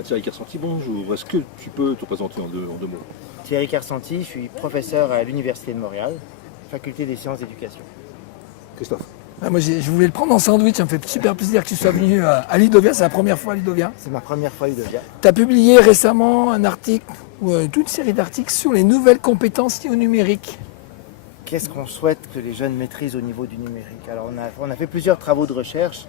Thierry Kersanti, bonjour. Est-ce que tu peux te présenter en deux mots? Thierry Kersanti, je suis professeur à l'Université de Montréal, faculté des sciences d'éducation. Christophe? Moi, je voulais le prendre en sandwich, ça me fait super plaisir que tu sois venu à Ludovia, c'est la première fois à Ludovia. C'est ma première fois à Ludovia. Tu as publié récemment un article, ou toute une série d'articles sur les nouvelles compétences liées au numérique. Qu'est-ce qu'on souhaite que les jeunes maîtrisent au niveau du numérique? Alors on a fait plusieurs travaux de recherche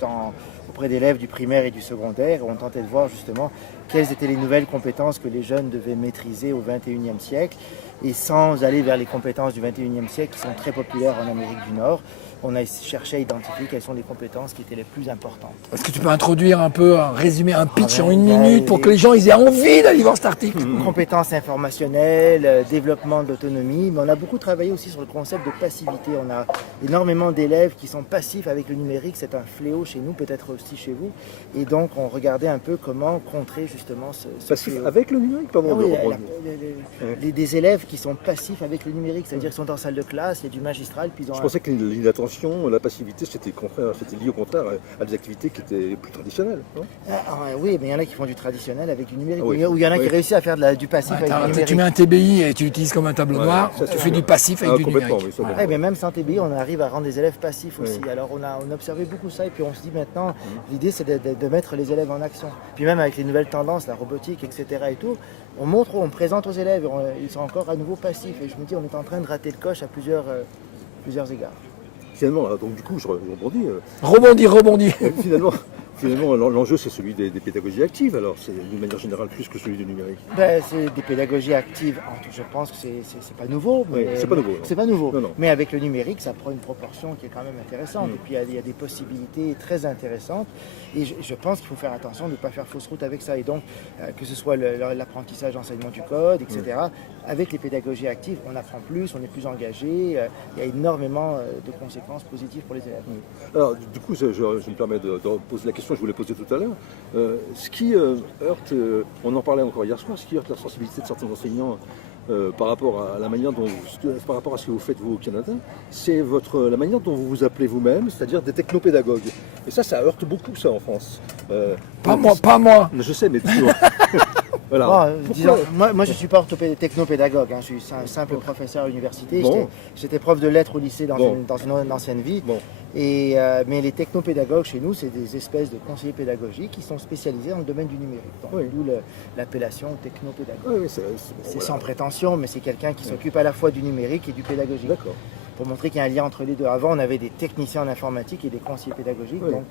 auprès d'élèves du primaire et du secondaire. On tentait de voir justement quelles étaient les nouvelles compétences que les jeunes devaient maîtriser au XXIe siècle. Et sans aller vers les compétences du XXIe siècle qui sont très populaires en Amérique du Nord, on a cherché à identifier quelles sont les compétences qui étaient les plus importantes. Est-ce que tu peux introduire un peu, résumer un pitch en une minute pour que les gens ils aient envie d'aller voir cet article? Compétences informationnelles, développement de l'autonomie, mais on a beaucoup travaillé aussi sur le concept de passivité. On a énormément d'élèves qui sont passifs avec le numérique, c'est un fléau chez nous, peut-être aussi chez vous. Et donc on regardait un peu comment contrer justement ce Passif fléau. avec le numérique, pardon. Des élèves qui sont passifs avec le numérique, c'est-à-dire qu'ils sont en salle de classe, il y a du magistral, puis ils ont Je pensais que l'inattention, la passivité, c'était lié au contraire à des activités qui étaient plus traditionnelles. Non? Oui, mais il y en a qui font du traditionnel avec du numérique, Ah oui. ou il y en a qui réussissent à faire du passif avec du numérique. Tu mets un TBI et tu l'utilises comme un tableau noir, ça, tu c'est fais du passif avec du complètement, numérique. oui, ça, Ouais, mais même sans TBI, on arrive à rendre les élèves passifs aussi. Oui. Alors on a observé beaucoup ça et puis on se dit maintenant, l'idée c'est de mettre les élèves en action. Puis même avec les nouvelles tendances, la robotique, etc. et tout, on présente aux élèves, ils sont encore à nouveau passifs. Et je me dis, on est en train de rater le coche à plusieurs égards. Finalement, donc du coup, je rebondis. Rebondis. Finalement, l'enjeu, c'est celui des pédagogies actives, alors c'est d'une manière générale plus que celui du numérique. C'est des pédagogies actives. Je pense que c'est pas nouveau. Oui, c'est pas nouveau. Non. C'est pas nouveau. Non. Mais avec le numérique, ça prend une proportion qui est quand même intéressante. Mm. Et puis il y a des possibilités très intéressantes. Et je pense qu'il faut faire attention de ne pas faire fausse route avec ça. Et donc, que ce soit l'apprentissage, l'enseignement du code, etc. Avec les pédagogies actives, on apprend plus, on est plus engagé. Il y a énormément de conséquences positives pour les élèves. Alors, du coup, je me permets de poser la question que je voulais poser tout à l'heure. Ce qui heurte, on en parlait encore hier soir, ce qui heurte la sensibilité de certains enseignants par rapport à la manière par rapport à ce que vous faites vous au Canada, c'est la manière dont vous vous appelez vous-même, c'est-à-dire des technopédagogues. Et ça heurte beaucoup ça en France. Pas moi. Je sais, mais toujours. Voilà. Disons, moi, je ne suis pas technopédagogue, je suis un simple professeur à l'université. Bon. J'étais prof de lettres au lycée dans Bon. une ancienne vie. Bon. Mais les technopédagogues chez nous, c'est des espèces de conseillers pédagogiques qui sont spécialisés dans le domaine du numérique. D'où l'appellation technopédagogue. Oui, C'est sans prétention, mais c'est quelqu'un qui s'occupe à la fois du numérique et du pédagogique. D'accord. Pour montrer qu'il y a un lien entre les deux. Avant, on avait des techniciens en informatique et des conseillers pédagogiques. Oui. Donc,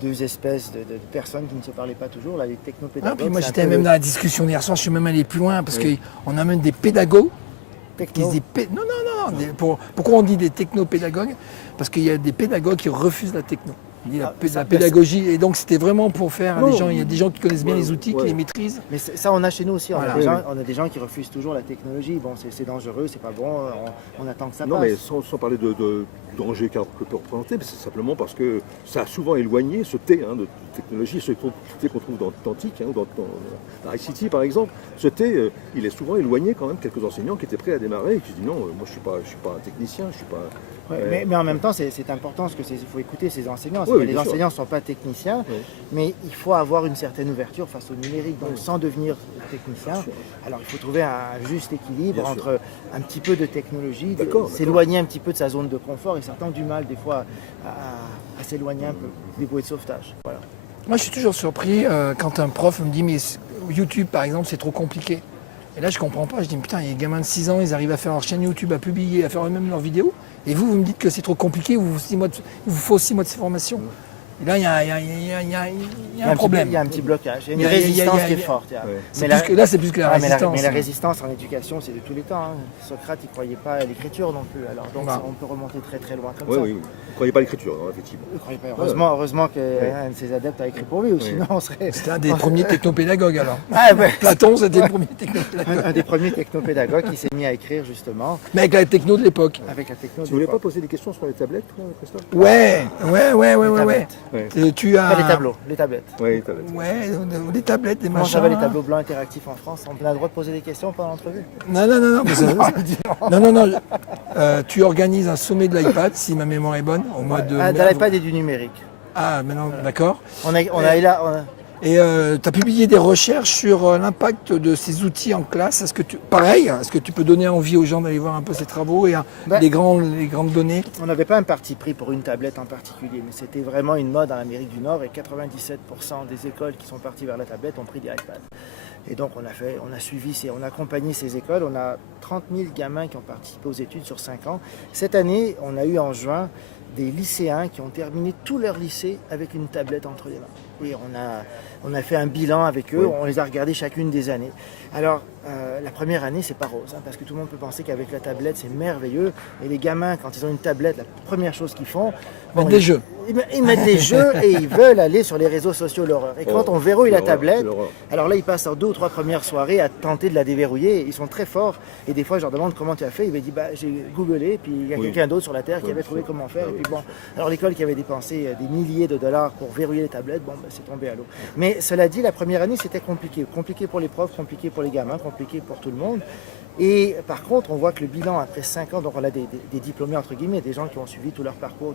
deux espèces de personnes qui ne se parlaient pas toujours. Là, les technopédagogues. Puis moi c'est un j'étais peu même dans la discussion d'hier soir, je suis même allé plus loin parce Oui. qu'on a même des pédagogues qui techno. se disent pourquoi on dit des technopédagogues? Parce qu'il y a des pédagogues qui refusent la techno. On dit la pédagogie, et donc c'était vraiment pour faire les gens. Il y a des gens qui connaissent bien les outils, qui les maîtrisent. Mais ça, on a chez nous aussi. Voilà. On a des gens qui refusent toujours la technologie. Bon, c'est dangereux, c'est pas bon. On attend que ça Non, passe. mais sans parler de danger que peut représenter, mais c'est simplement parce que ça a souvent éloigné ce thé de technologie, ce thé qu'on trouve dans Tantique, dans High City par exemple. Ce thé, il est souvent éloigné quand même quelques enseignants qui étaient prêts à démarrer et qui se disent non, moi je suis pas un technicien, je suis pas. Mais en même temps, c'est important parce qu'il faut écouter ces enseignants. Oui, les bien enseignants ne sont pas techniciens, mais il faut avoir une certaine ouverture face au numérique, donc sans devenir technicien. Alors il faut trouver un juste équilibre Bien entre un petit peu de technologie, D'accord. s'éloigner un petit peu de sa zone de confort, et certains ont du mal des fois à s'éloigner un peu des bouées de sauvetage. Voilà. Moi je suis toujours surpris quand un prof me dit mais YouTube par exemple c'est trop compliqué. Et là je comprends pas, je dis putain, il y a des gamins de 6 ans, ils arrivent à faire leur chaîne YouTube, à publier, à faire eux-mêmes leurs vidéos. Et vous me dites que c'est trop compliqué, il vous faut 6 mois de formation. Et là, il y a un problème. Il y a un petit blocage, il y a une résistance qui est forte. Là, c'est plus que la résistance. Mais la résistance en éducation, c'est de tous les temps. Socrate, il ne croyait pas à l'écriture non plus. Alors, donc, on peut remonter très très loin comme ça. Oui. Vous ne croyez pas à l'écriture, effectivement. Je ne croyais pas. Heureusement qu'un de ses adeptes a écrit pour lui, ou sinon on serait... C'était un des premiers technopédagogues alors. Ouais. Platon, c'était le premier technopédagogue. Un des premiers technopédagogues qui s'est mis à écrire justement. Mais avec la techno de l'époque. Avec la techno. Tu ne voulais pas poser des questions sur les tablettes, Christophe? Ouais. Tu as... Pas les tableaux, les tablettes. Oui, les tablettes. Ouais, des tablettes, des Comment machins. ça va les tableaux blancs interactifs en France? On a le droit de poser des questions pendant l'entrevue? Non. Tu organises un sommet de l'iPad, si ma mémoire est bonne, au mois de... De l'iPad et du numérique. Ah, maintenant, d'accord. On a Et tu as publié des recherches sur l'impact de ces outils en classe. Est-ce que tu peux donner envie aux gens d'aller voir un peu ces travaux et les grandes données? On n'avait pas un parti pris pour une tablette en particulier, mais c'était vraiment une mode en Amérique du Nord et 97% des écoles qui sont parties vers la tablette ont pris des iPads. Et donc on a accompagné ces écoles, on a 30 000 gamins qui ont participé aux études sur 5 ans. Cette année, on a eu en juin des lycéens qui ont terminé tout leur lycée avec une tablette entre les mains. Et on a fait un bilan avec eux, on les a regardés chacune des années. Alors, la première année, c'est pas rose, parce que tout le monde peut penser qu'avec la tablette, c'est merveilleux. Et les gamins, quand ils ont une tablette, la première chose qu'ils font, des jeux. Ils mettent des jeux et ils veulent aller sur les réseaux sociaux, l'horreur. Et quand on verrouille la tablette, alors là, ils passent leurs 2 ou 3 premières soirées à tenter de la déverrouiller. Ils sont très forts. Et des fois, je leur demande comment tu as fait. Ils me disent, j'ai googlé, puis il y a quelqu'un d'autre sur la Terre qui avait trouvé comment faire. Et puis bon, alors l'école qui avait dépensé des milliers de dollars pour verrouiller les tablettes, c'est tombé à l'eau. Mais cela dit, la première année, c'était compliqué. Compliqué pour les profs, compliqué pour les gamins, compliqué pour tout le monde. Et par contre, on voit que le bilan après 5 ans, donc on a des diplômés entre guillemets, des gens qui ont suivi tout leur parcours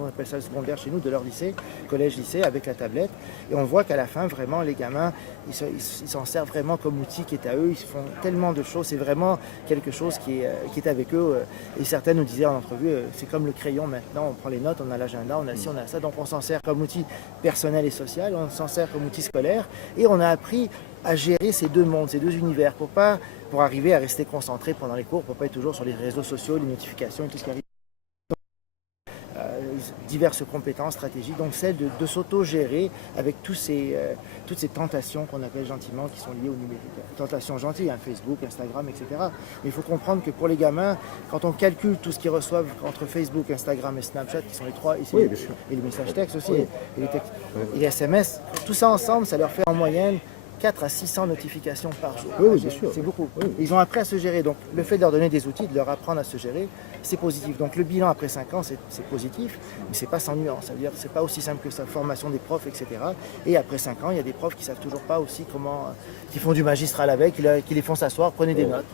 on appelle ça le secondaire chez nous, de leur lycée, collège-lycée, avec la tablette. Et on voit qu'à la fin, vraiment, les gamins, ils s'en servent vraiment comme outil qui est à eux. Ils font tellement de choses. C'est vraiment quelque chose qui est avec eux. Et certains nous disaient en entrevue, c'est comme le crayon maintenant. On prend les notes, on a l'agenda, on a ci, on a ça. Donc on s'en sert comme outil personnel et social, on s'en sert comme outil scolaire. Et on a appris à gérer ces deux mondes, ces deux univers, pour arriver à rester concentré pendant les cours, pour ne pas être toujours sur les réseaux sociaux, les notifications et tout ce qui arrive. Diverses compétences, stratégies, donc celle de s'auto-gérer avec toutes ces tentations qu'on appelle gentiment, qui sont liées au numérique. Tentations gentilles, Facebook, Instagram, etc. Mais il faut comprendre que pour les gamins, quand on calcule tout ce qu'ils reçoivent entre Facebook, Instagram et Snapchat, qui sont les trois, et les messages textes aussi, et les SMS, tout ça ensemble, ça leur fait en moyenne 400 à 600 notifications par jour. Oui, bien sûr. C'est beaucoup. Oui. Ils ont appris à se gérer. Donc, le fait de leur donner des outils, de leur apprendre à se gérer, c'est positif. Donc, le bilan après 5 ans, c'est positif, mais c'est pas sans nuance. Ça veut dire que c'est pas aussi simple que ça. Formation des profs, etc. Et après 5 ans, il y a des profs qui savent toujours pas aussi comment, qui font du magistral avec, qui les font s'asseoir, prenez des notes.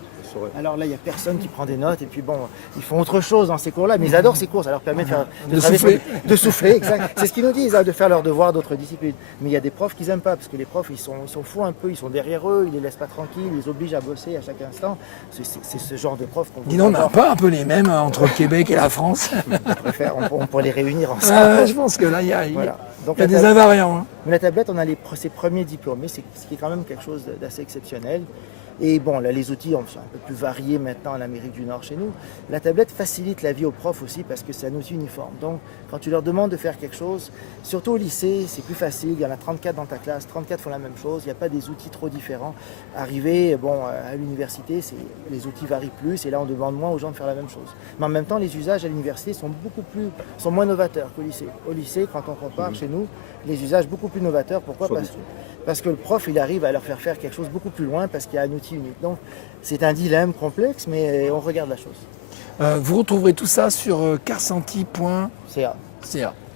Alors là, il n'y a personne qui prend des notes et puis bon, ils font autre chose dans ces cours-là, mais ils adorent ces cours, ça leur permet de souffler, exact. C'est ce qu'ils nous disent, de faire leurs devoirs d'autres disciplines. Mais il y a des profs qu'ils n'aiment pas, parce que les profs, ils sont fous un peu, ils sont derrière eux, ils les laissent pas tranquilles, ils les obligent à bosser à chaque instant. C'est ce genre de profs qu'on Dis donc, on n'a pas un peu les mêmes entre le Québec et la France? On pourrait les réunir ensemble. Je pense que là, il y a Donc, des invariants. Hein. Mais la tablette, on a ses premiers diplômés, ce qui est quand même quelque chose d'assez exceptionnel. Et bon, là, les outils sont un peu plus variés maintenant en Amérique du Nord chez nous. La tablette facilite la vie aux profs aussi parce que c'est un outil uniforme. Donc, quand tu leur demandes de faire quelque chose, surtout au lycée, c'est plus facile. Il y en a 34 dans ta classe, 34 font la même chose. Il n'y a pas des outils trop différents. Arriver à l'université, les outils varient plus et là, on demande moins aux gens de faire la même chose. Mais en même temps, les usages à l'université sont moins novateurs qu'au lycée. Au lycée, quand on compare chez nous, les usages beaucoup plus novateurs. Pourquoi ? Parce que le prof, il arrive à leur faire quelque chose beaucoup plus loin parce qu'il y a un outil unique. Donc, c'est un dilemme complexe, mais on regarde la chose. Vous retrouverez tout ça sur carsanti.ca.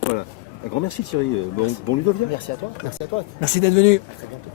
Voilà. Un grand merci Thierry. Bon Ludovien. Merci à toi. Merci à toi. Merci d'être venu. À très bientôt.